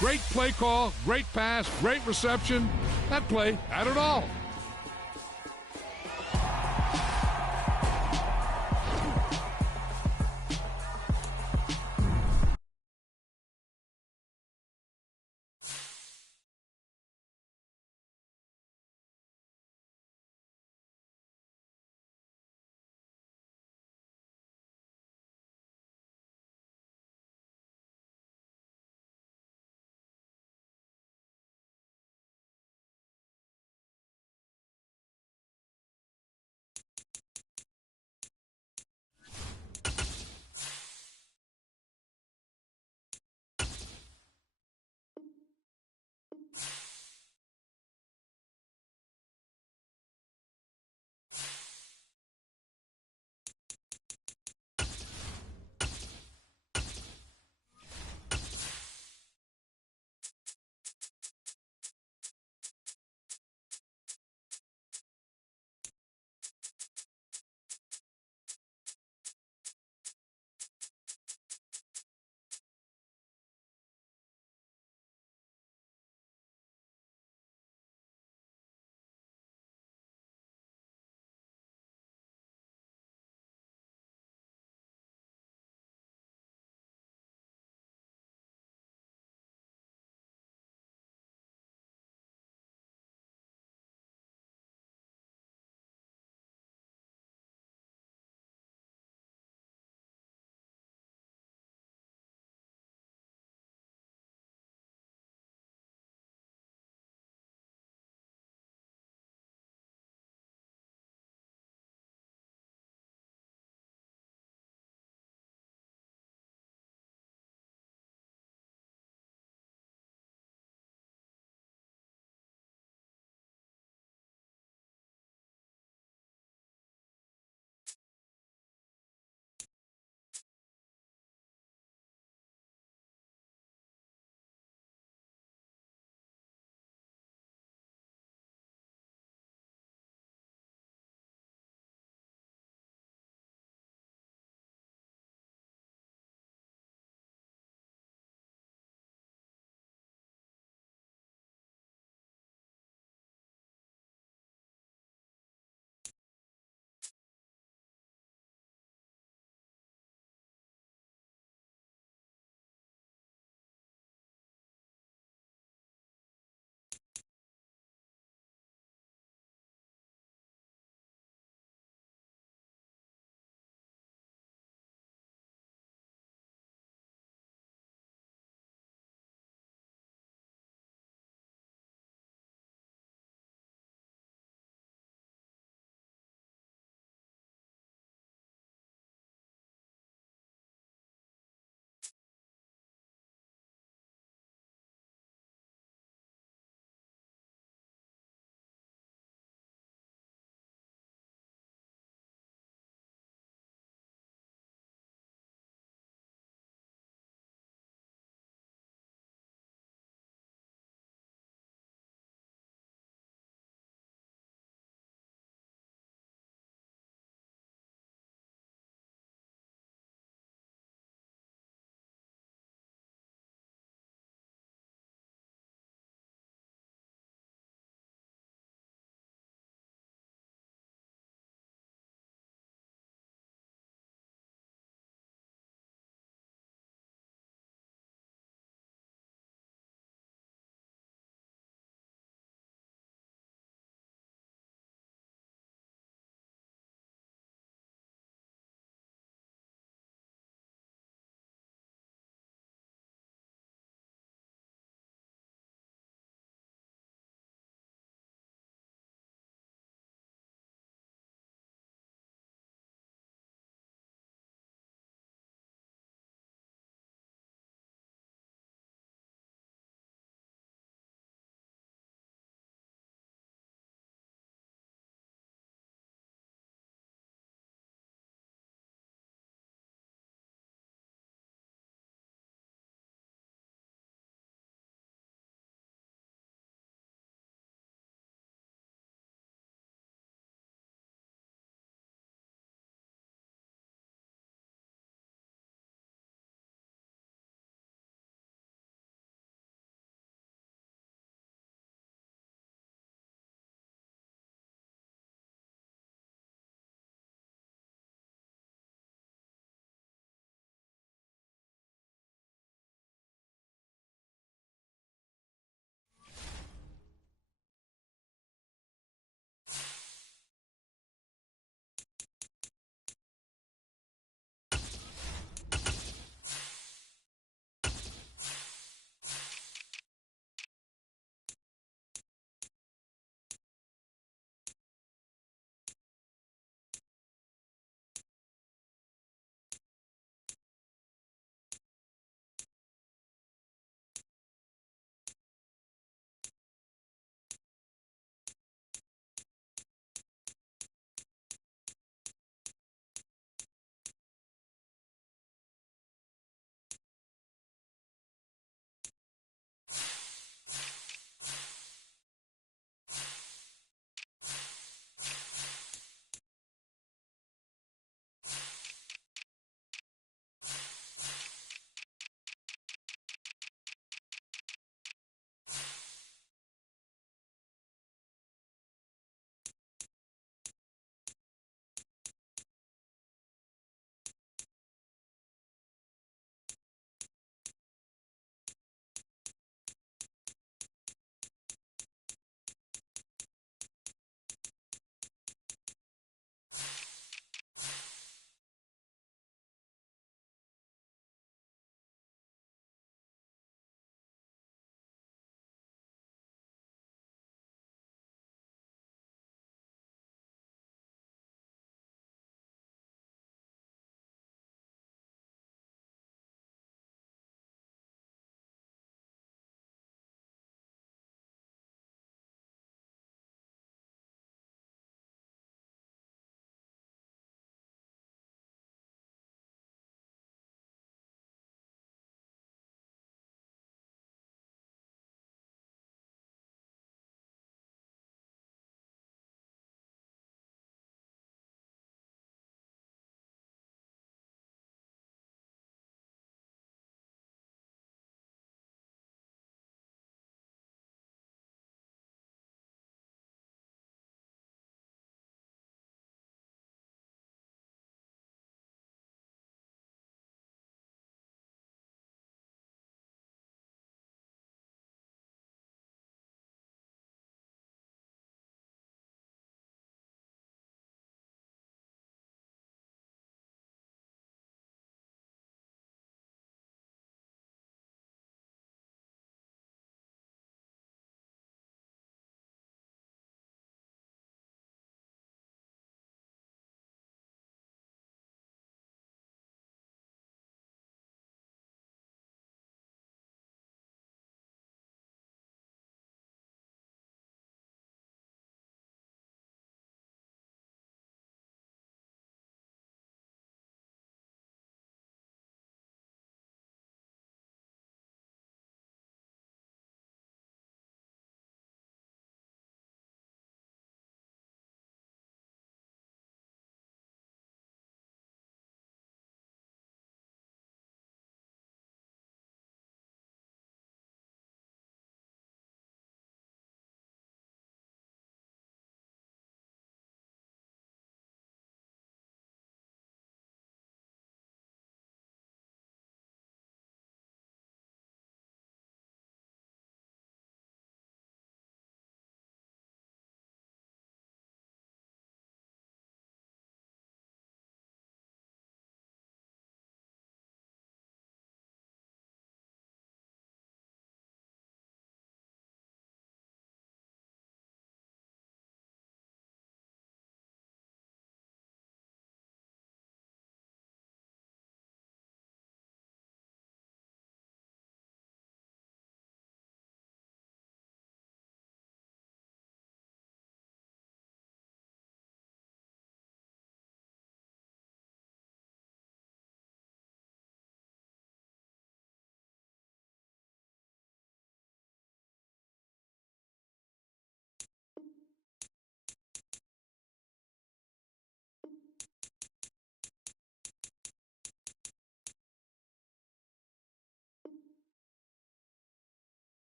Great play call, great pass, great reception. That play had it all.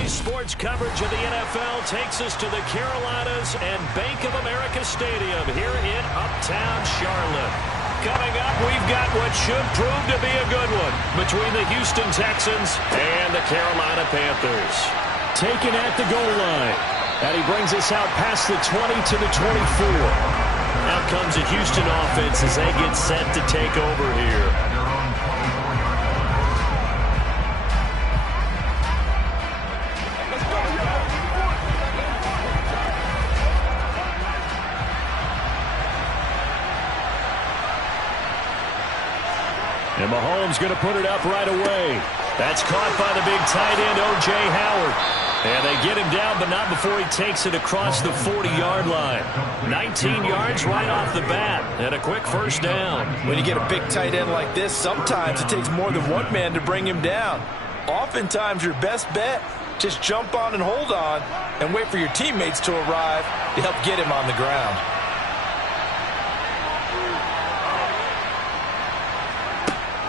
Today's sports coverage of the NFL takes us to the Carolinas and Bank of America Stadium here in Uptown Charlotte. Coming up, we've got what should prove to be a good one between the Houston Texans and the Carolina Panthers. Taken at the goal line. And he brings us out past the 20 to the 24. Out comes the Houston offense as they get set to take over here. And Mahomes going to put it up right away. That's caught by the big tight end, O.J. Howard. And they get him down, but not before he takes it across the 40-yard line. 19 yards right off the bat, and a quick first down. When you get a big tight end like this, sometimes it takes more than one man to bring him down. Oftentimes, your best bet, just jump on and hold on and wait for your teammates to arrive to help get him on the ground.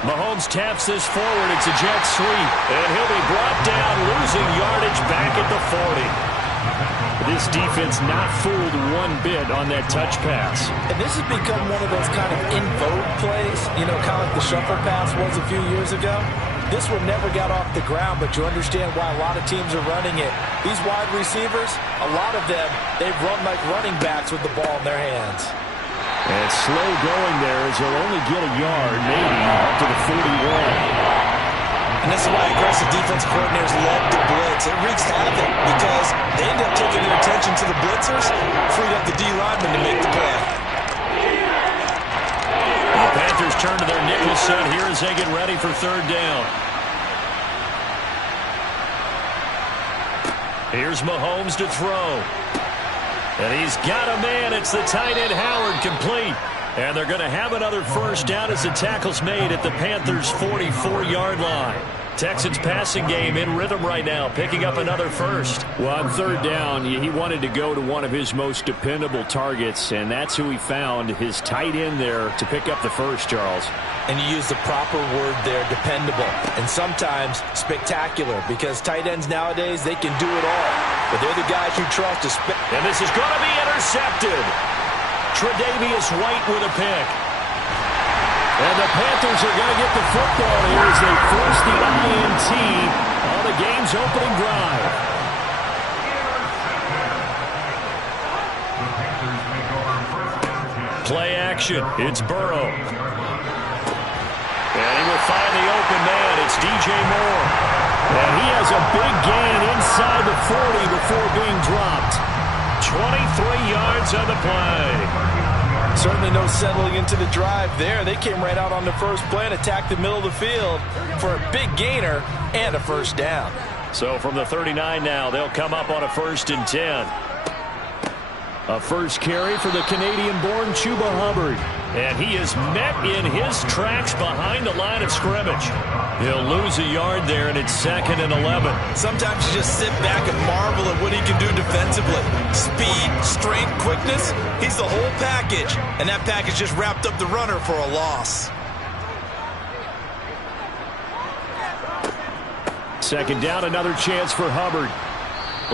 Mahomes taps this forward. It's a jet sweep. And he'll be brought down, losing yardage back at the 40. This defense not fooled one bit on that touch pass. And this has become one of those kind of in vogue plays, you know, kind of like the shuffle pass was a few years ago. This one never got off the ground, but you understand why a lot of teams are running it. These wide receivers, a lot of them, they've run like running backs with the ball in their hands. And it's slow going there as they'll only get a yard, maybe up to the 41. And this is why aggressive defense coordinators love the blitz. It wreaks havoc because they end up taking their attention to the blitzers, freed up the D linemen to make the play. The Panthers turn to their nickel set here as they get ready for third down. Here's Mahomes to throw. And he's got a man. It's the tight end Howard, complete. And they're going to have another first down as the tackle's made at the Panthers' 44-yard line. Texans passing game in rhythm right now, picking up another first. Well, on third down, he wanted to go to one of his most dependable targets, and that's who he found, his tight end there, to pick up the first, Charles. And you use the proper word there, dependable, and sometimes spectacular, because tight ends nowadays, they can do it all. But they're the guys you trust to and this is going to be intercepted. Tre'Davious White with a pick. And the Panthers are going to get the football here as they force the INT on the game's opening drive. Play action. It's Burrow. And he will find the open man. It's DJ Moore. And he has a big gain inside the 40 before being dropped. 23 yards on the play. Certainly no settling into the drive there. They came right out on the first play and attacked the middle of the field for a big gainer and a first down. So from the 39 now, they'll come up on a 1st and 10. A first carry for the Canadian-born Chuba Hubbard. And he is met in his tracks behind the line of scrimmage. He'll lose a yard there, and it's 2nd and 11. Sometimes you just sit back and marvel at what he can do defensively. Speed, strength, quickness, he's the whole package. And that package just wrapped up the runner for a loss. 2nd down, another chance for Hubbard.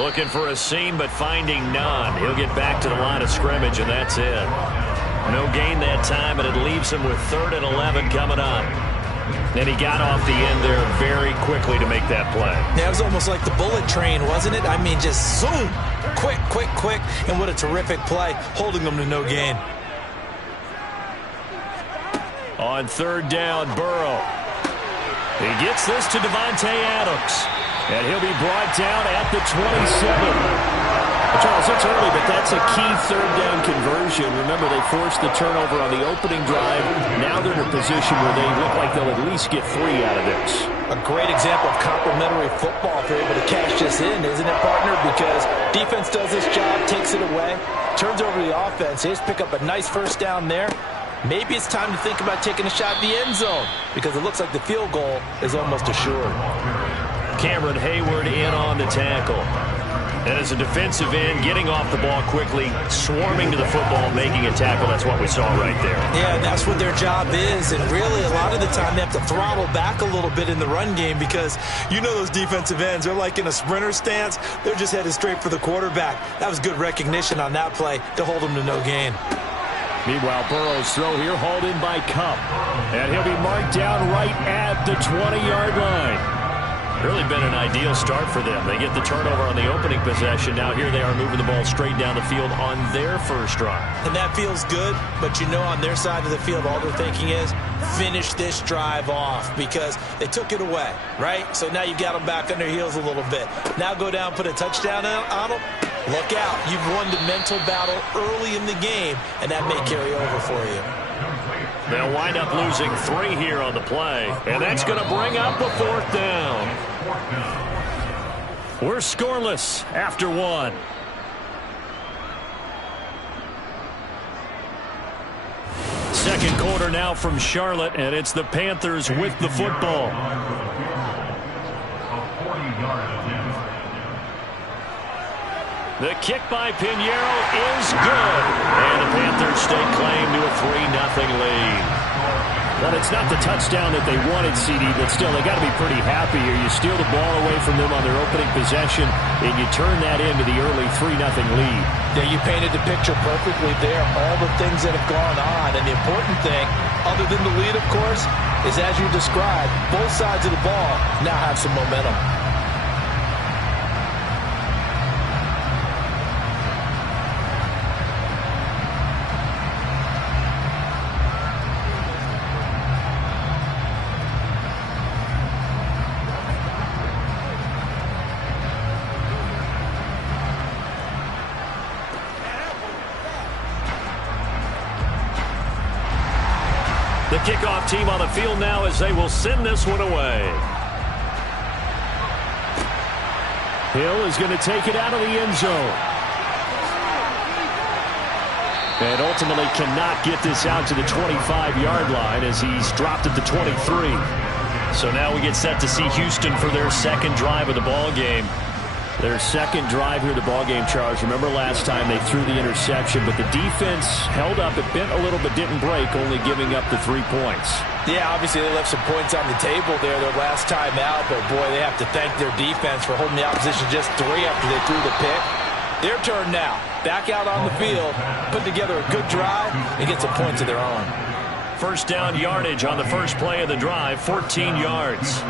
Looking for a seam, but finding none. He'll get back to the line of scrimmage, and that's it. No gain that time, and it leaves him with 3rd and 11 coming up. And he got off the end there very quickly to make that play. Yeah, it was almost like the bullet train, wasn't it? I mean, just zoom. Quick, quick, quick. And what a terrific play, holding them to no gain. On 3rd down, Burrow. He gets this to Devontae Adams. And he'll be brought down at the 27. Charles, it's early, but that's a key 3rd down conversion. Remember, they forced the turnover on the opening drive. Now they're in a position where they look like they'll at least get 3 out of this. A great example of complementary football if they're able to cash this in, isn't it, partner? Because defense does this job, takes it away, turns over the offense. They just pick up a nice first down there. Maybe it's time to think about taking a shot at the end zone because it looks like the field goal is almost assured. Cameron Hayward in on the tackle. And as a defensive end, getting off the ball quickly, swarming to the football, making a tackle, that's what we saw right there. Yeah, and that's what their job is. And really, a lot of the time, they have to throttle back a little bit in the run game because you know those defensive ends, they're like in a sprinter stance. They're just headed straight for the quarterback. That was good recognition on that play to hold them to no gain. Meanwhile, Burrow's throw here hauled in by Cup. And he'll be marked down right at the 20-yard line. Really been an ideal start for them. They get the turnover on the opening possession. Now here they are moving the ball straight down the field on their first drive. And that feels good, but you know on their side of the field, all they're thinking is finish this drive off because they took it away, right? So now you've got them back on their heels a little bit. Now go down, put a touchdown on them. Look out. You've won the mental battle early in the game, and that may carry over for you. They'll wind up losing 3 here on the play, and that's going to bring up the 4th down. We're scoreless after 1. Second quarter now from Charlotte, and it's the Panthers with the football. The kick by Pinheiro is good. And the Panthers stake claim to a 3-0 lead. Well, it's not the touchdown that they wanted, CD, but still, they got to be pretty happy here. You steal the ball away from them on their opening possession, and you turn that into the early 3-0 lead. Yeah, you painted the picture perfectly there. All the things that have gone on. And the important thing, other than the lead, of course, is as you described, both sides of the ball now have some momentum. The kickoff team on the field now as they will send this one away. Hill is going to take it out of the end zone. And ultimately cannot get this out to the 25-yard line as he's dropped at the 23. So now we get set to see Houston for their second drive of the ball game. Their second drive here of the ballgame, Charles. Remember last time they threw the interception, but the defense held up. It bent a little but didn't break, only giving up the 3 points. Yeah, obviously they left some points on the table there their last time out, but boy, they have to thank their defense for holding the opposition just 3 after they threw the pick. Their turn now. Back out on the field, put together a good drive, and get some points of their own. First down yardage on the first play of the drive, 14 yards.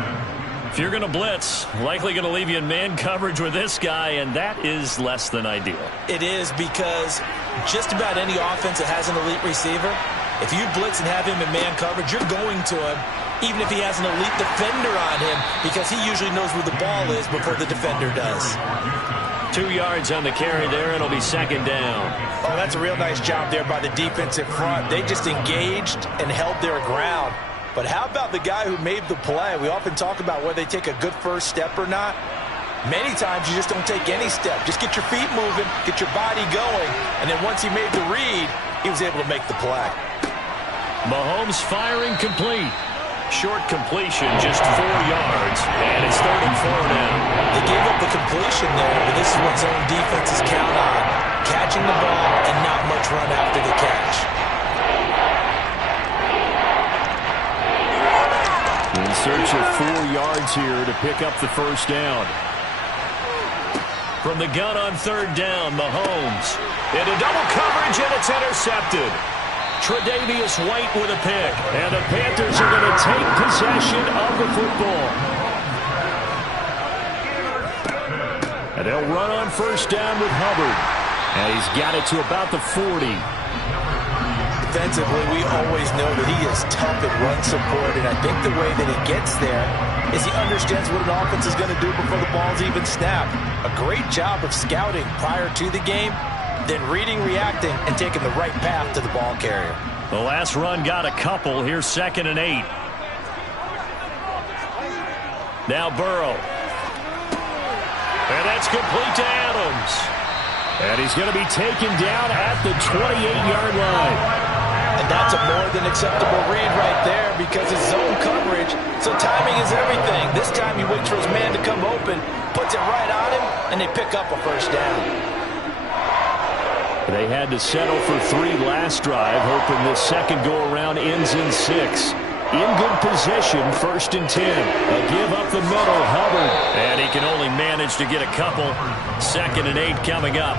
If you're going to blitz, likely going to leave you in man coverage with this guy, and that is less than ideal. It is because just about any offense that has an elite receiver, if you blitz and have him in man coverage, you're going to him, even if he has an elite defender on him, because he usually knows where the ball is before the defender does. 2 yards on the carry there, and it'll be second down. Oh, that's a real nice job there by the defensive front. They just engaged and held their ground. But how about the guy who made the play? We often talk about whether they take a good first step or not. Many times you just don't take any step. Just get your feet moving, get your body going, and then once he made the read, he was able to make the play. Mahomes firing complete. Short completion, just 4 yards, and it's 3rd and 4 now. They gave up the completion there, but this is what zone defenses count on. Catching the ball and not much run after the catch. In search of 4 yards here to pick up the first down. From the gun on 3rd down, Mahomes. Into double coverage, and it's intercepted. Tre'Davious White with a pick, and the Panthers are going to take possession of the football. And they'll run on first down with Hubbard. And he's got it to about the 40. Defensively, we always know that he is tough at run support, and I think the way that he gets there is he understands what an offense is going to do before the ball's even snapped. A great job of scouting prior to the game, then reading, reacting, and taking the right path to the ball carrier. The last run got a couple. Here's 2nd and 8. Now Burrow. And that's complete to Adams. And he's going to be taken down at the 28-yard line. And that's a more than acceptable read right there because it's zone coverage, so timing is everything. This time he waits for his man to come open, puts puts it right on him, and they pick up a first down. They had to settle for 3 last drive, hoping this second go-around ends in 6. In good position, 1st and 10. A give up the middle, Hubbard. And he can only manage to get a couple. 2nd and 8 coming up.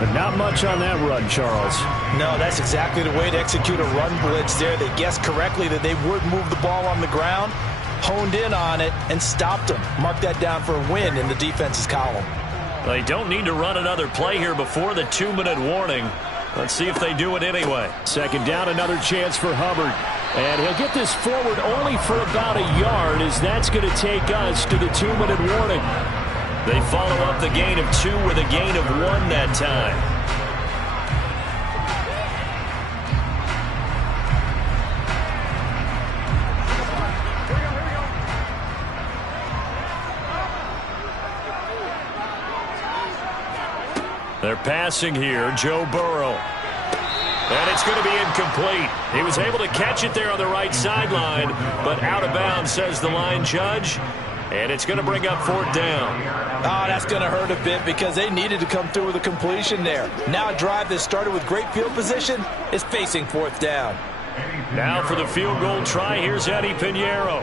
But not much on that run, Charles. No, that's exactly the way to execute a run blitz there. They guessed correctly that they would move the ball on the ground, honed in on it, and stopped them. Mark that down for a win in the defense's column. They don't need to run another play here before the 2-minute warning. Let's see if they do it anyway. 2nd down, another chance for Hubbard. And he'll get this forward only for about a yard, as that's going to take us to the 2-minute warning. They follow up the gain of 2 with a gain of 1 that time. They're passing here, Joe Burrow. And it's going to be incomplete. He was able to catch it there on the right sideline, but out of bounds, says the line judge. And it's going to bring up 4th down. Oh, that's going to hurt a bit because they needed to come through with a completion there. Now a drive that started with great field position is facing 4th down. Now for the field goal try, here's Eddie Pinheiro.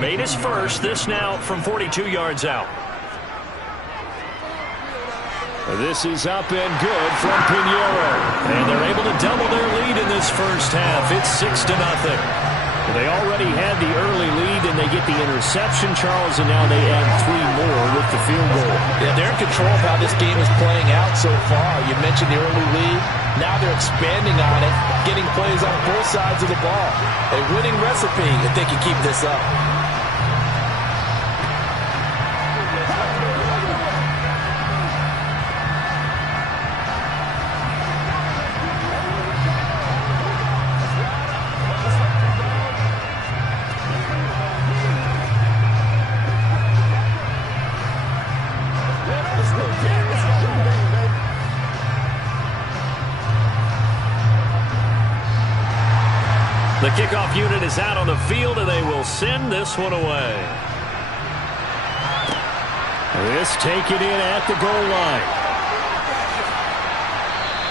Made his first, this now from 42 yards out. This is up and good from Pinheiro. And they're able to double their lead in this first half. It's 6-0. They already had the early lead, and they get the interception, Charles, and now they add 3 more with the field goal. Yeah, they're in control of how this game is playing out so far. You mentioned the early lead. Now they're expanding on it, getting plays on both sides of the ball. A winning recipe if they can keep this up. The kickoff unit is out on the field, and they will send this one away. This taken in at the goal line.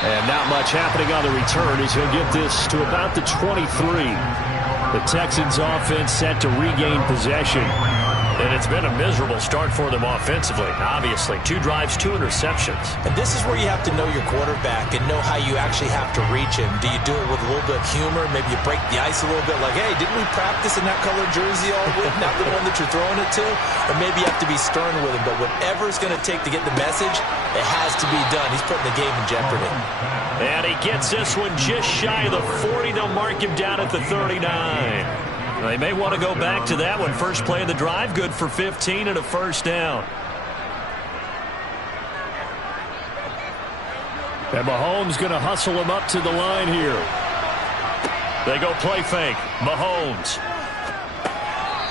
And not much happening on the return as he'll get this to about the 23. The Texans offense set to regain possession. And it's been a miserable start for them offensively, obviously. 2 drives, 2 interceptions. And this is where you have to know your quarterback and know how you actually have to reach him. Do you do it with a little bit of humor? Maybe you break the ice a little bit like, hey, didn't we practice in that colored jersey all week? Not the one that you're throwing it to? Or maybe you have to be stern with him. But whatever it's going to take to get the message, it has to be done. He's putting the game in jeopardy. And he gets this one just shy of the 40. They'll mark him down at the 39. They may want to go back to that one. First play of the drive, good for 15 and a first down. And Mahomes going to hustle him up to the line here. They go play fake. Mahomes.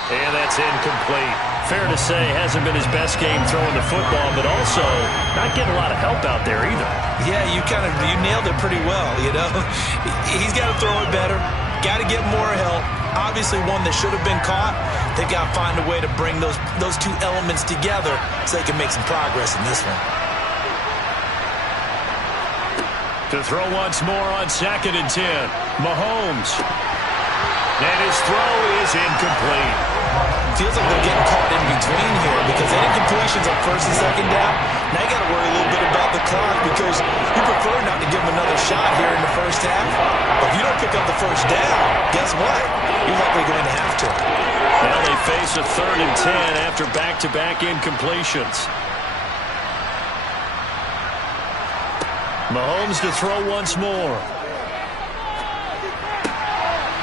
And that's incomplete. Fair to say, hasn't been his best game throwing the football, but also not getting a lot of help out there either. Yeah, you nailed it pretty well, you know. He's got to throw it better. Got to get more help. Obviously one that should have been caught. They've got to find a way to bring those 2 elements together so they can make some progress in this one. To throw once more on 2nd and 10. Mahomes. And his throw is incomplete. Feels like they're getting caught in between here because any completions on 1st and 2nd down, now you got to worry a little bit about the clock because you prefer not to give them another shot here in the first half. But if you don't pick up the first down, guess what? You're likely going to have to. Now they face a 3rd and 10 after back-to-back incompletions. Mahomes to throw once more.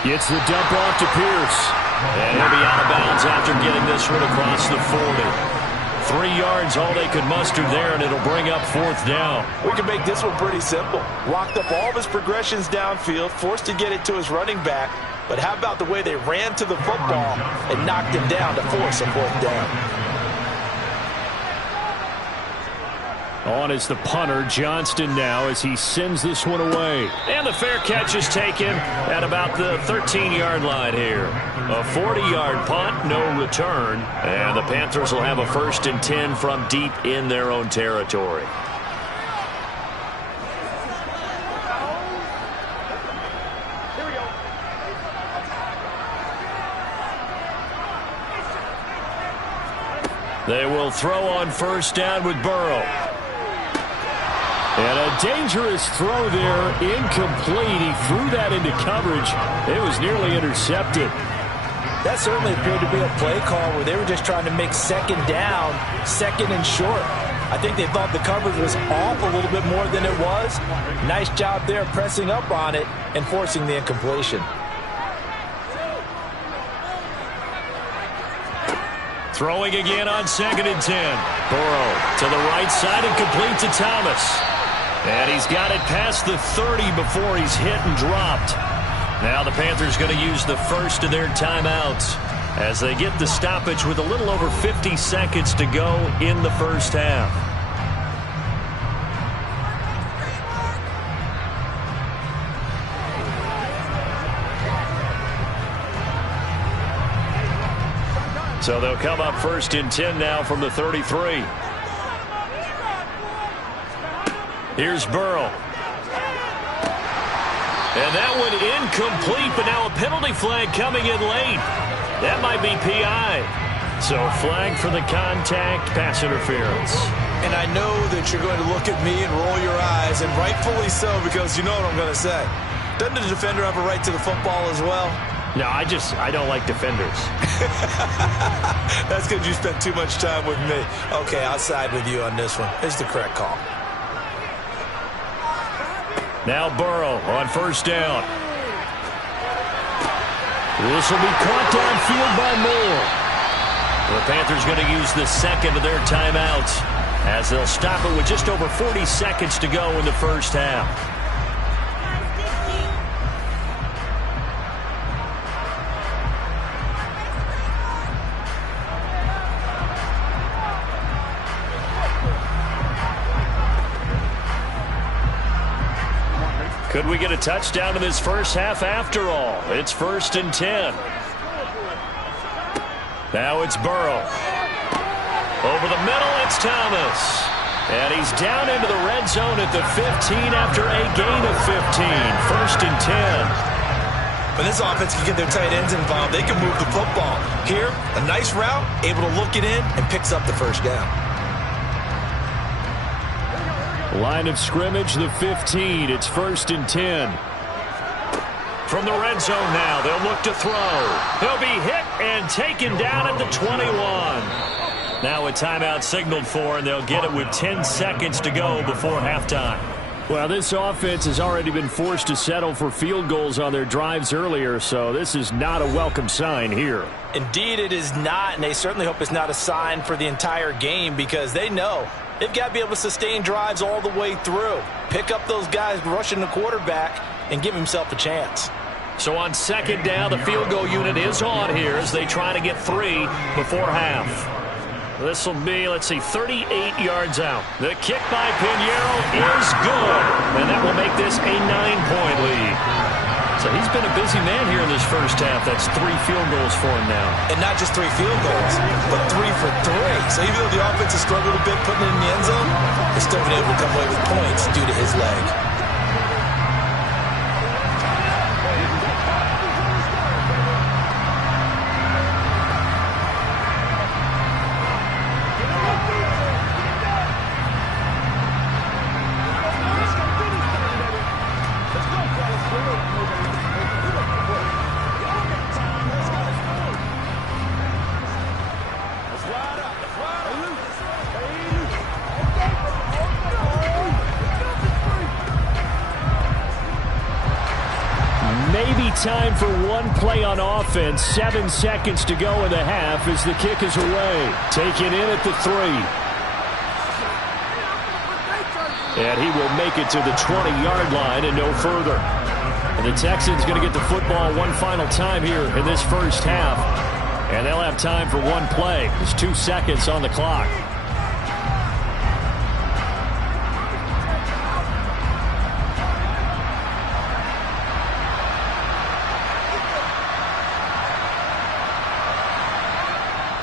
Gets the dump off to Pierce. And he'll be out of bounds after getting this one across the 40. 3 yards, all they could muster there, and it'll bring up 4th down. We can make this one pretty simple. Locked up all of his progressions downfield, forced to get it to his running back. But how about the way they ran to the football and knocked him down to force a 4th down? On is the punter, Johnston now, as he sends this one away. And the fair catch is taken at about the 13-yard line here. A 40-yard punt, no return. And the Panthers will have a 1st and 10 from deep in their own territory. They will throw on 1st down with Burrow. And a dangerous throw there, incomplete. He threw that into coverage. It was nearly intercepted. That certainly appeared to be a play call where they were just trying to make 2nd down, 2nd and short. I think they thought the coverage was off a little bit more than it was. Nice job there pressing up on it and forcing the incompletion. Throwing again on 2nd and 10. Burrow to the right side and complete to Thomas. And he's got it past the 30 before he's hit and dropped. Now the Panthers going to use the first of their timeouts as they get the stoppage with a little over 50 seconds to go in the first half. So they'll come up 1st and 10 now from the 33. Here's Burrow. And that one incomplete, but now a penalty flag coming in late. That might be PI. So flag for the contact, pass interference. And I know that you're going to look at me and roll your eyes, and rightfully so, because you know what I'm going to say. Doesn't the defender have a right to the football as well? No, I don't like defenders. That's because you spent too much time with me. Okay, I'll side with you on this one. It's the correct call. Now Burrow on 1st down. This will be caught downfield by Moore. The Panthers going to use the 2nd of their timeouts as they'll stop it with just over 40 seconds to go in the first half. Could we get a touchdown in this first half after all? It's 1st and 10. Now it's Burrow. Over the middle, it's Thomas. And he's down into the red zone at the 15 after a gain of 15. 1st and 10. When this offense can get their tight ends involved, they can move the football. Here, a nice route, able to look it in, and picks up the 1st down. Line of scrimmage, the 15. It's 1st and 10. From the red zone now, they'll look to throw. He'll be hit and taken down at the 21. Now a timeout signaled for, and they'll get it with 10 seconds to go before halftime. Well, this offense has already been forced to settle for field goals on their drives earlier, so this is not a welcome sign here. Indeed, it is not, and they certainly hope it's not a sign for the entire game because they know they've got to be able to sustain drives all the way through. Pick up those guys rushing the quarterback and give himself a chance. So on 2nd down, the field goal unit is on here as they try to get 3 before half. This will be, 38 yards out. The kick by Pinheiro is good, and that will make this a 9-point lead. So he's been a busy man here in this first half. That's 3 field goals for him now. And not just 3 field goals, but 3 for 3. So even though the offense has struggled a bit putting it in the end zone, they're still been able to come away with points due to his leg. Time for one play on offense. 7 seconds to go in the half as the kick is away. Taken in at the 3. And he will make it to the 20-yard line and no further. And the Texans going to get the football one final time here in this first half. And they'll have time for one play. There's 2 seconds on the clock.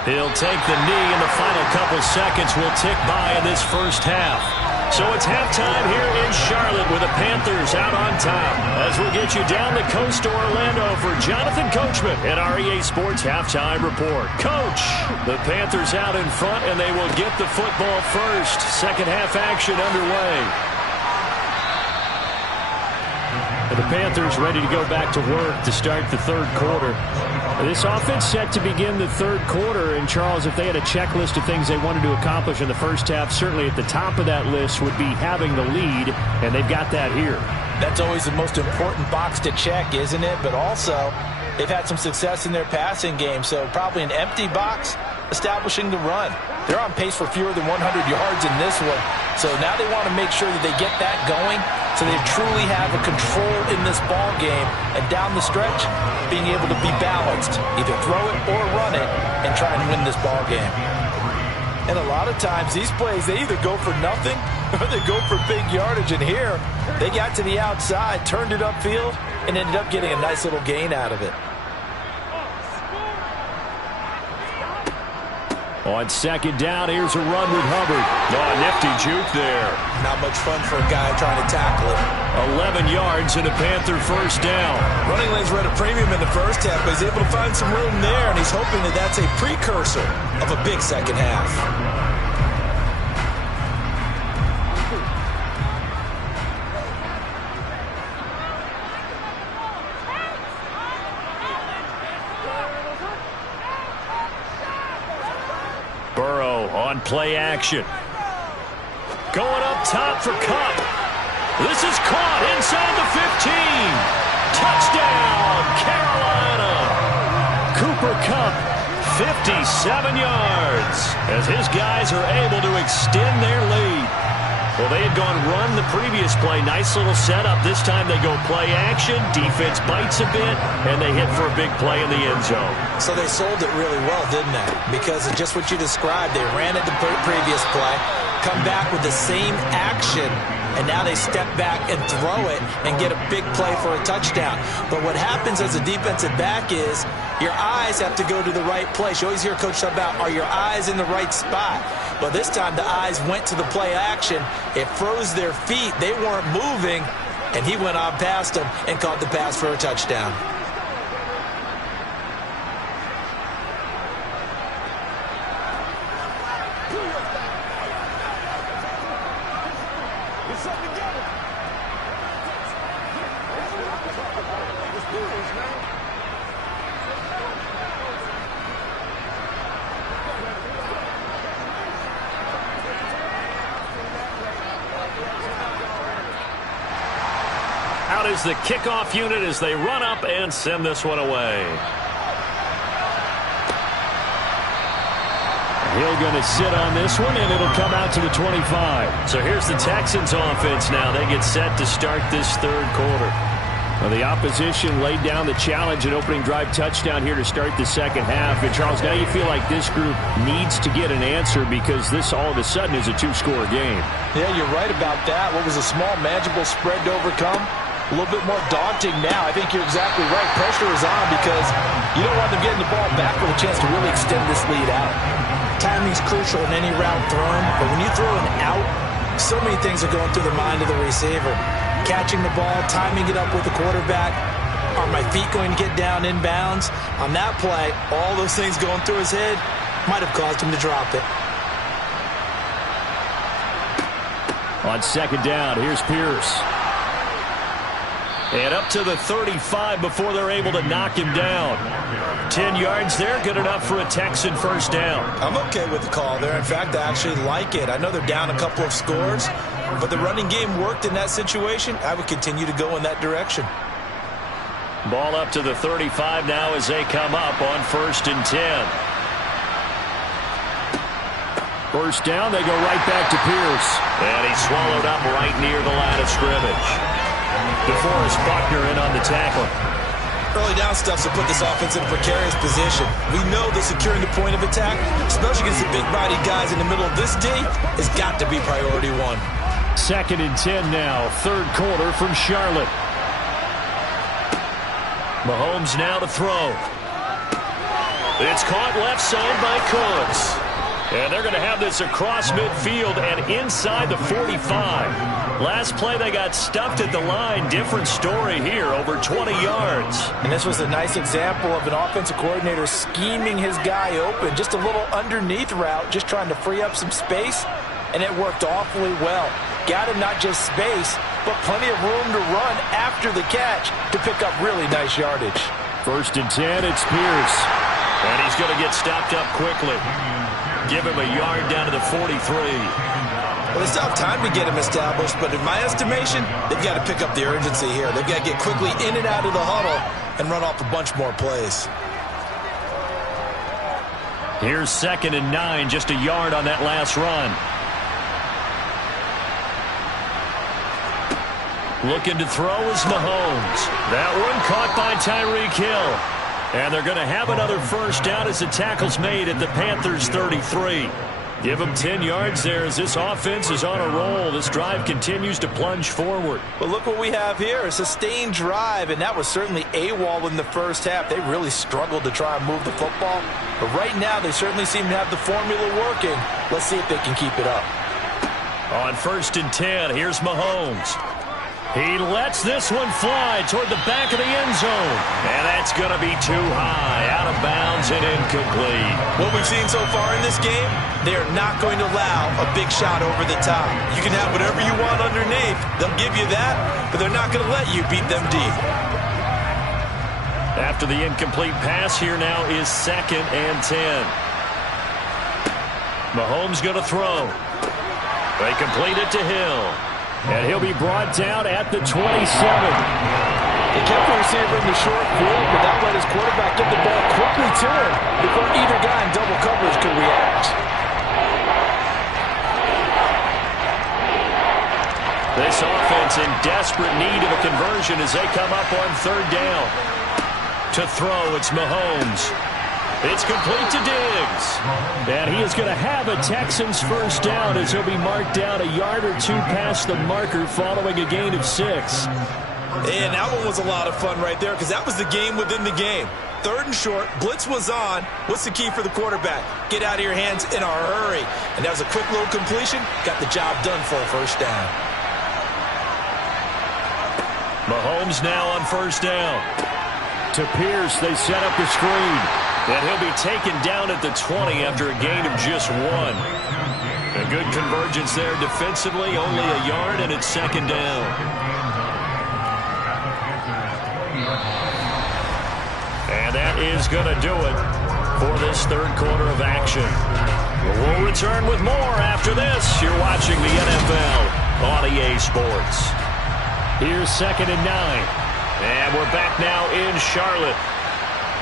He'll take the knee, and the final couple seconds will tick by in this first half. So it's halftime here in Charlotte with the Panthers out on top. As we'll get you down the coast to Orlando for Jonathan Coachman at our EA Sports Halftime Report. Coach, the Panthers out in front, and they will get the football first. Second half action underway. And the Panthers ready to go back to work to start the third quarter. This offense set to begin the third quarter. And, Charles, if they had a checklist of things they wanted to accomplish in the first half, certainly at the top of that list would be having the lead, and they've got that here. That's always the most important box to check, isn't it? But also, they've had some success in their passing game, so probably an empty box establishing the run. They're on pace for fewer than 100 yards in this one, so now they want to make sure that they get that going so they truly have a control in this ball game, and down the stretch, being able to be balanced, either throw it or run it, and try and win this ball game. And a lot of times, these plays, they either go for nothing or they go for big yardage. And here, they got to the outside, turned it upfield, and ended up getting a nice little gain out of it. On second down, here's a run with Hubbard. Oh, nifty juke there. Not much fun for a guy trying to tackle it. 11 yards and a Panther first down. Running lanes were at a premium in the first half, but he's able to find some room there, and he's hoping that that's a precursor of a big second half. Burrow on play action. Going up top for Kupp. This is caught inside the 15. Touchdown, Carolina. Cooper Kupp, 57 yards, as his guys are able to extend their lead. Well, they had gone run the previous play. Nice little setup. This time they go play action. Defense bites a bit, and they hit for a big play in the end zone. So they sold it really well, didn't they? Because of just what you described. They ran it the previous play, come back with the same action, and now they step back and throw it and get a big play for a touchdown. But what happens as a defensive back is your eyes have to go to the right place. You always hear Coach talk about, are your eyes in the right spot? Well, this time the eyes went to the play action. It froze their feet. They weren't moving, and he went on past them and caught the pass for a touchdown. Out is the kickoff unit as they run up and send this one away. Hill going to sit on this one, and it'll come out to the 25. So here's the Texans offense now. They get set to start this third quarter. Well, the opposition laid down the challenge and opening drive touchdown here to start the second half. And, Charles, now you feel like this group needs to get an answer because this all of a sudden is a two-score game. Yeah, you're right about that. What was a small, manageable spread to overcome? A little bit more daunting now. I think you're exactly right. Pressure is on because you don't want them getting the ball back with a chance to really extend this lead out. Timing's crucial in any route thrown, but when you throw an out, so many things are going through the mind of the receiver. Catching the ball, timing it up with the quarterback. Are my feet going to get down inbounds? On that play, all those things going through his head might have caused him to drop it. On second down, here's Pierce. And up to the 35 before they're able to knock him down. 10 yards there, good enough for a Texan first down. I'm okay with the call there. In fact, I actually like it. I know they're down a couple of scores, but the running game worked in that situation. I would continue to go in that direction. Ball up to the 35 now as they come up on 1st and 10. First down, they go right back to Pierce. And he's swallowed up right near the line of scrimmage. DeForest Buckner in on the tackle. Early down stuff to put this offense in a precarious position. We know that securing the point of attack, especially against the big-bodied guys in the middle of this D, has got to be priority one. 2nd and 10 now, third quarter from Charlotte. Mahomes now to throw. It's caught left side by Cooks. And they're going to have this across midfield and inside the 45. Last play they got stuffed at the line. Different story here, over 20 yards. And this was a nice example of an offensive coordinator scheming his guy open. Just a little underneath route, just trying to free up some space. And it worked awfully well. Got him not just space, but plenty of room to run after the catch to pick up really nice yardage. 1st and 10, it's Pierce. And he's going to get stopped up quickly. Give him a yard down to the 43. Well, they still have time to get him established, but in my estimation, they've got to pick up the urgency here. They've got to get quickly in and out of the huddle and run off a bunch more plays. Here's 2nd and 9, just a yard on that last run. Looking to throw is Mahomes. That one caught by Tyreek Hill. And they're going to have another first down as the tackle's made at the Panthers' 33. Give them 10 yards there as this offense is on a roll. This drive continues to plunge forward. But look what we have here, a sustained drive, and that was certainly AWOL in the first half. They really struggled to try and move the football. But right now, they certainly seem to have the formula working. Let's see if they can keep it up. On 1st and 10, here's Mahomes. He lets this one fly toward the back of the end zone. And that's going to be too high, out of bounds and incomplete. What we've seen so far in this game, they are not going to allow a big shot over the top. You can have whatever you want underneath. They'll give you that, but they're not going to let you beat them deep. After the incomplete pass, here now is 2nd and 10. Mahomes going to throw. They complete it to Hill. And he'll be brought down at the 27. They kept the receiver in the short field, but that let his quarterback get the ball quickly to him before either guy in double coverage could react. This offense in desperate need of a conversion as they come up on 3rd down. To throw, it's Mahomes. It's complete to Diggs. And he is going to have a Texans first down as he'll be marked down a yard or two past the marker following a gain of 6. And that one was a lot of fun right there because that was the game within the game. 3rd and short, blitz was on. What's the key for the quarterback? Get out of your hands in a hurry. And that was a quick little completion. Got the job done for a first down. Mahomes now on 1st down. To Pierce, they set up the screen. And he'll be taken down at the 20 after a gain of just 1. A good convergence there defensively, only a yard, and it's 2nd down. And that is going to do it for this 3rd quarter of action. We'll return with more after this. You're watching the NFL on EA Sports. Here's 2nd and 9. And we're back now in Charlotte.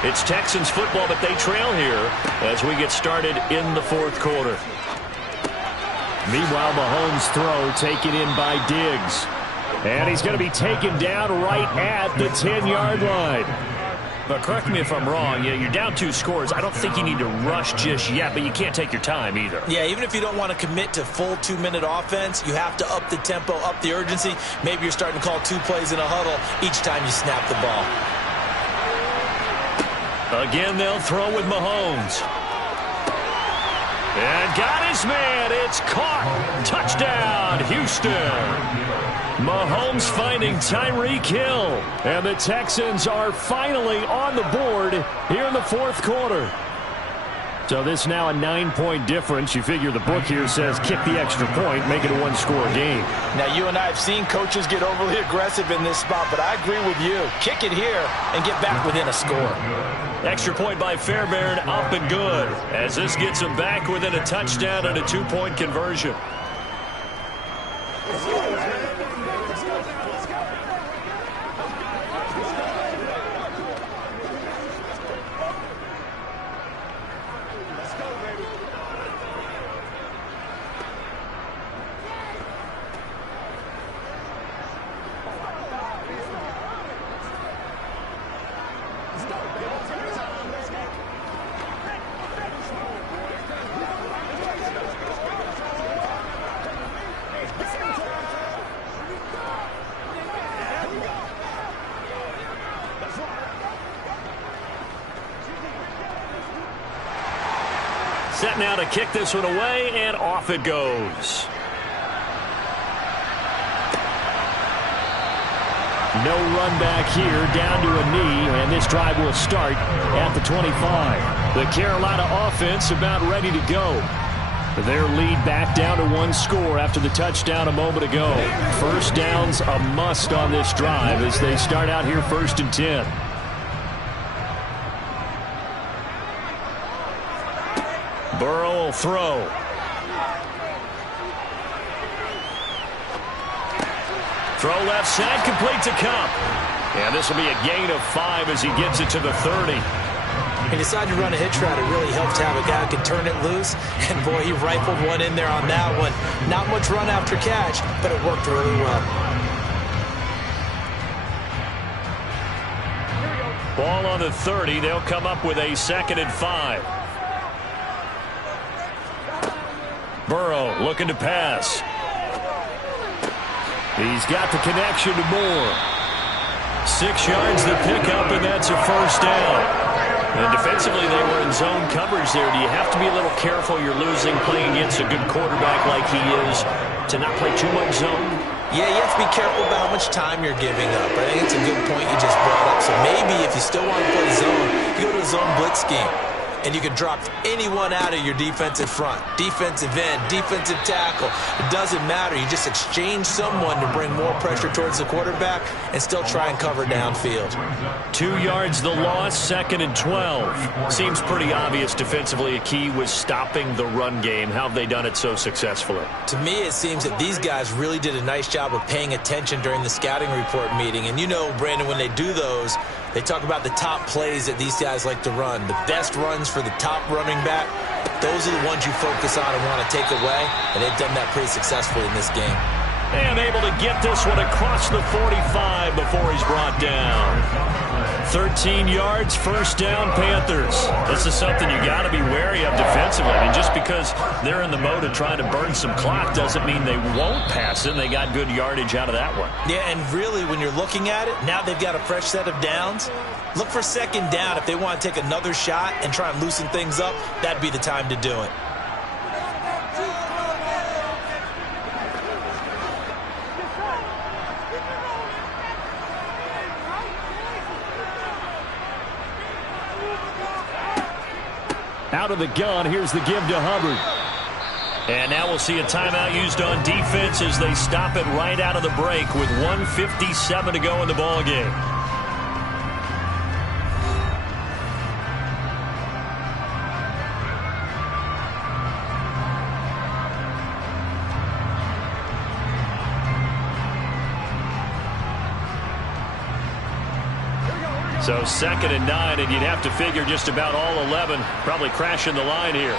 It's Texans football, but they trail here as we get started in the 4th quarter. Meanwhile, Mahomes' throw taken in by Diggs. And he's going to be taken down right at the 10-yard line. But correct me if I'm wrong, you're down 2 scores. I don't think you need to rush just yet, but you can't take your time either. Yeah, even if you don't want to commit to full 2-minute offense, you have to up the tempo, up the urgency. Maybe you're starting to call 2 plays in a huddle each time you snap the ball. Again, they'll throw with Mahomes. And got his man. It's caught. Touchdown, Houston. Mahomes finding Tyreek Hill. And the Texans are finally on the board here in the 4th quarter. So this now a 9-point difference. You figure the book here says kick the extra point, make it a 1-score game. Now, you and I have seen coaches get overly aggressive in this spot, but I agree with you. Kick it here and get back within a score. Extra point by Fairbairn, up and good, as this gets him back within a touchdown and a 2-point conversion. Set now to kick this one away, and off it goes. No run back here, down to a knee, and this drive will start at the 25. The Carolina offense about ready to go. Their lead back down to one score after the touchdown a moment ago. First down's a must on this drive as they start out here 1st and 10. Burrow will throw. Throw left side, complete to Cup. And this will be a gain of 5 as he gets it to the 30. He decided to run a hitch route. It really helped to have a guy who can turn it loose. And, boy, he rifled one in there on that one. Not much run after catch, but it worked really well. Ball on the 30. They'll come up with a 2nd and 5. Burrow looking to pass. He's got the connection to Moore. 6 yards the pickup, and that's a first down. And defensively, they were in zone coverage there. Do you have to be a little careful you're losing playing against a good quarterback like he is to not play too much zone? Yeah, you have to be careful about how much time you're giving up. I think it's a good point you just brought up. So maybe if you still want to play zone, you go to a zone blitz scheme. And you can drop anyone out of your defensive front. Defensive end, defensive tackle. It doesn't matter. You just exchange someone to bring more pressure towards the quarterback and still try and cover downfield. 2 yards the loss, 2nd and 12. Seems pretty obvious defensively a key was stopping the run game. How have they done it so successfully? To me, it seems that these guys really did a nice job of paying attention during the scouting report meeting. And you know, Brandon, when they do those, they talk about the top plays that these guys like to run. The best runs for the top running back, those are the ones you focus on and want to take away, and they've done that pretty successfully in this game. And able to get this one across the 45 before he's brought down. 13 yards, first down, Panthers. This is something you got to be wary of defensively. I mean, just because they're in the mode of trying to burn some clock doesn't mean they won't pass it. They got good yardage out of that one. Yeah, and really, when you're looking at it, now they've got a fresh set of downs. Look for 2nd down. If they want to take another shot and try and loosen things up, that'd be the time to do it. Out of the gun, here's the give to Hubbard. And now we'll see a timeout used on defense as they stop it right out of the break with 1:57 to go in the ball game. So 2nd and 9, and you'd have to figure just about all 11 probably crashing the line here.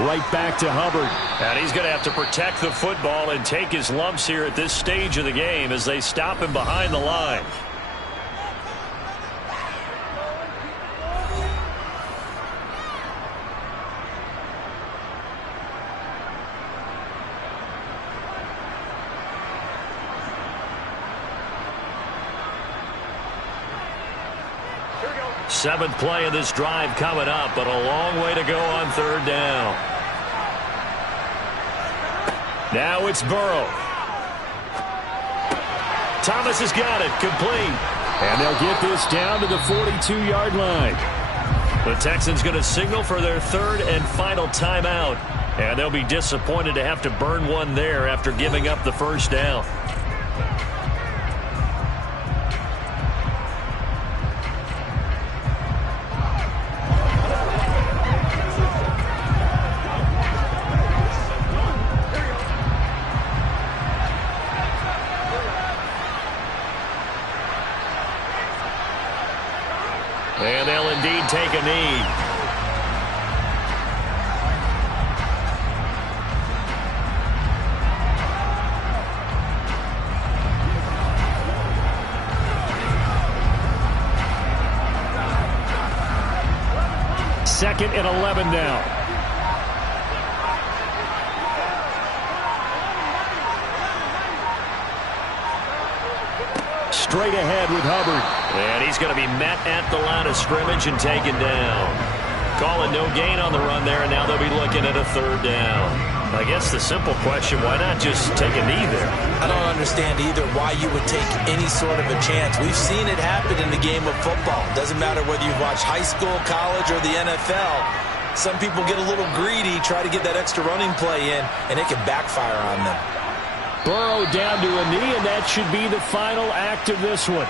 Right back to Hubbard. And he's going to have to protect the football and take his lumps here at this stage of the game as they stop him behind the line. Seventh play of this drive coming up, but a long way to go on 3rd down. Now it's Burrow. Thomas has got it, complete. And they'll get this down to the 42-yard line. The Texans going to signal for their 3rd and final timeout. And they'll be disappointed to have to burn one there after giving up the first down. And they'll indeed take a knee. Second and 11 now. Straight ahead with Hubbard. And he's going to be met at the line of scrimmage and taken down. calling no gain on the run there, and now they'll be looking at a third down. I guess the simple question, why not just take a knee there? I don't understand either why you would take any sort of a chance. We've seen it happen in the game of football. Doesn't matter whether you've watched high school, college, or the NFL. Some people get a little greedy, try to get that extra running play in, and it can backfire on them. Burrow down to a knee, and that should be the final act of this one.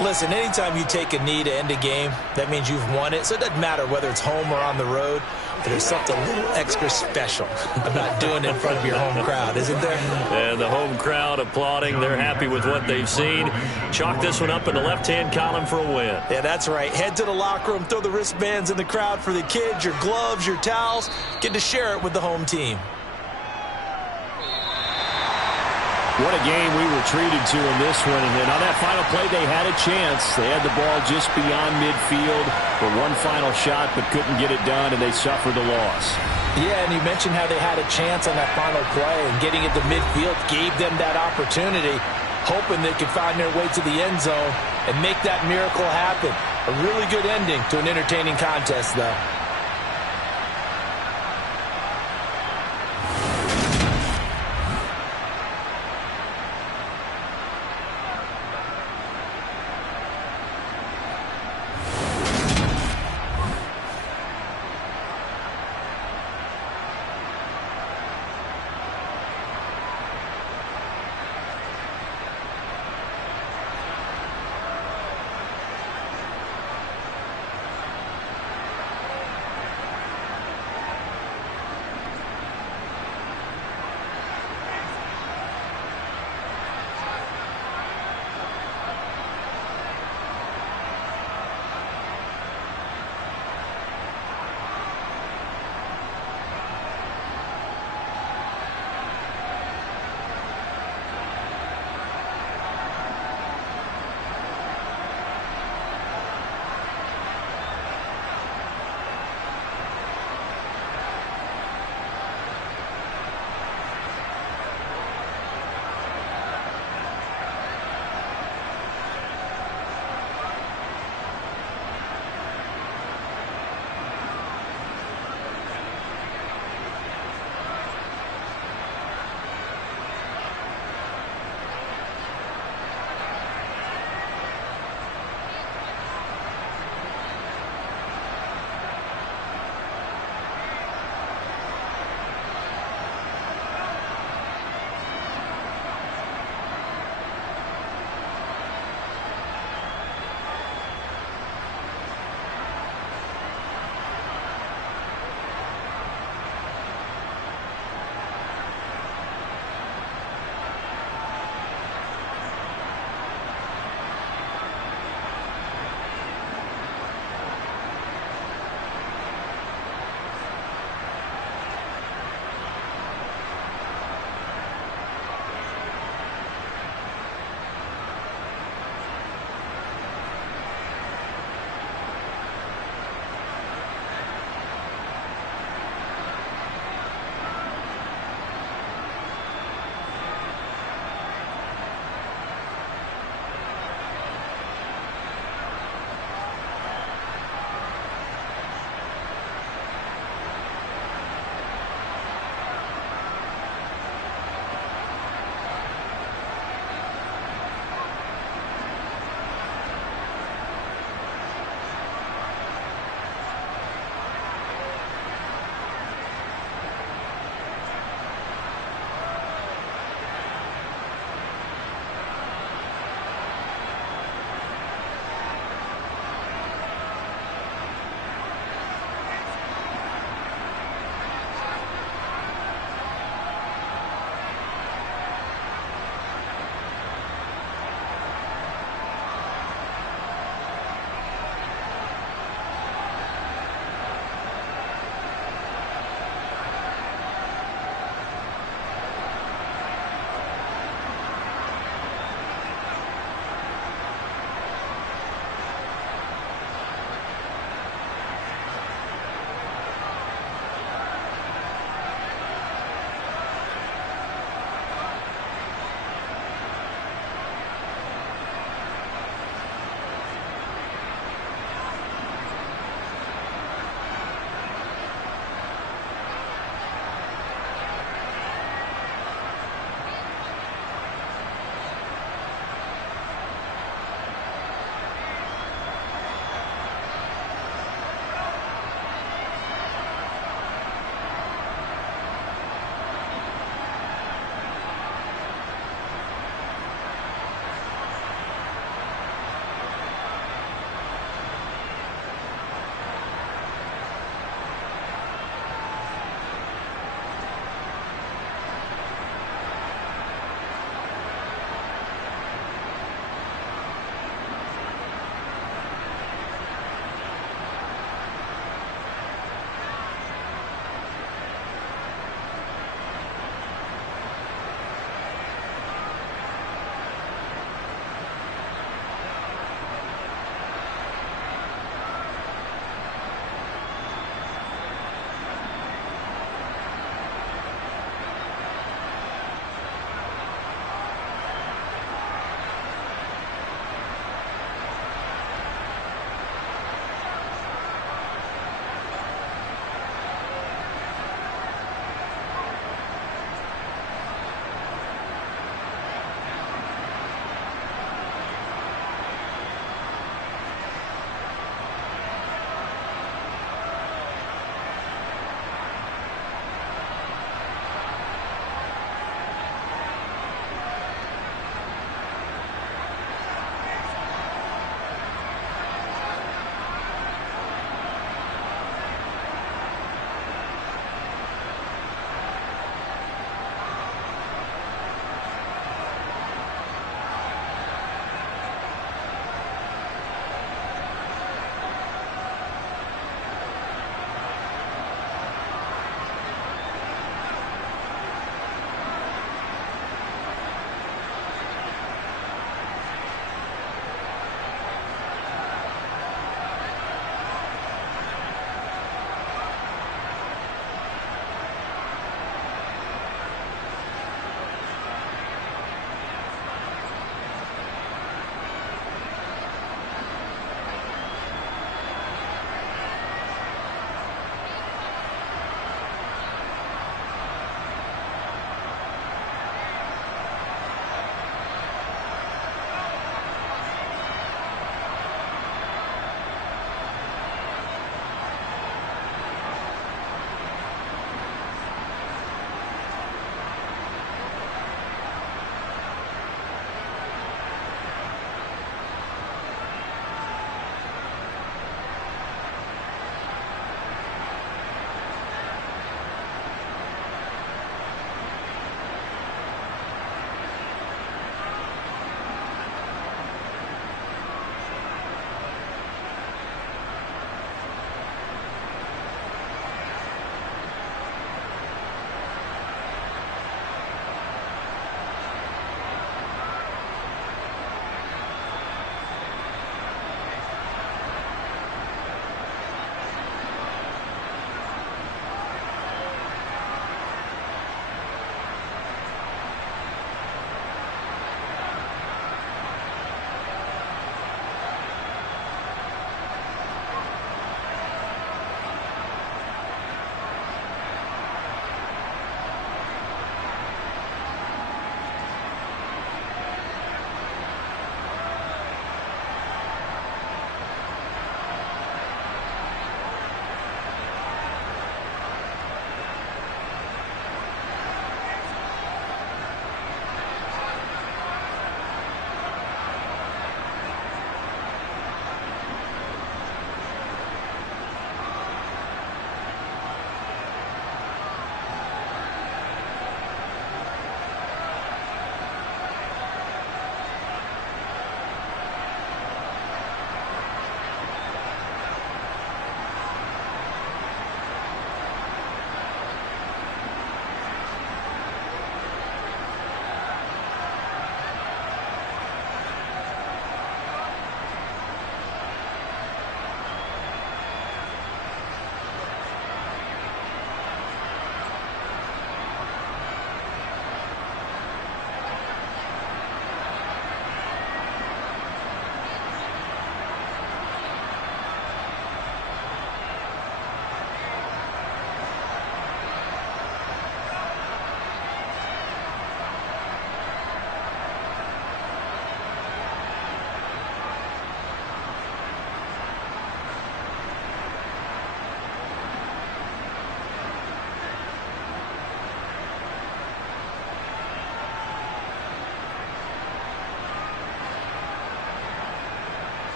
Listen, anytime you take a knee to end a game, that means you've won it. So it doesn't matter whether it's home or on the road. But there's something a little extra special about doing it in front of your home crowd, isn't there? And the home crowd applauding. They're happy with what they've seen. Chalk this one up in the left-hand column for a win. Yeah, that's right. Head to the locker room, throw the wristbands in the crowd for the kids, your gloves, your towels. Get to share it with the home team. What a game we were treated to in this one. And on that final play, they had a chance. They had the ball just beyond midfield for one final shot, but couldn't get it done, and they suffered the loss. Yeah, and you mentioned how they had a chance on that final play, and getting it to midfield gave them that opportunity, hoping they could find their way to the end zone and make that miracle happen. A really good ending to an entertaining contest, though.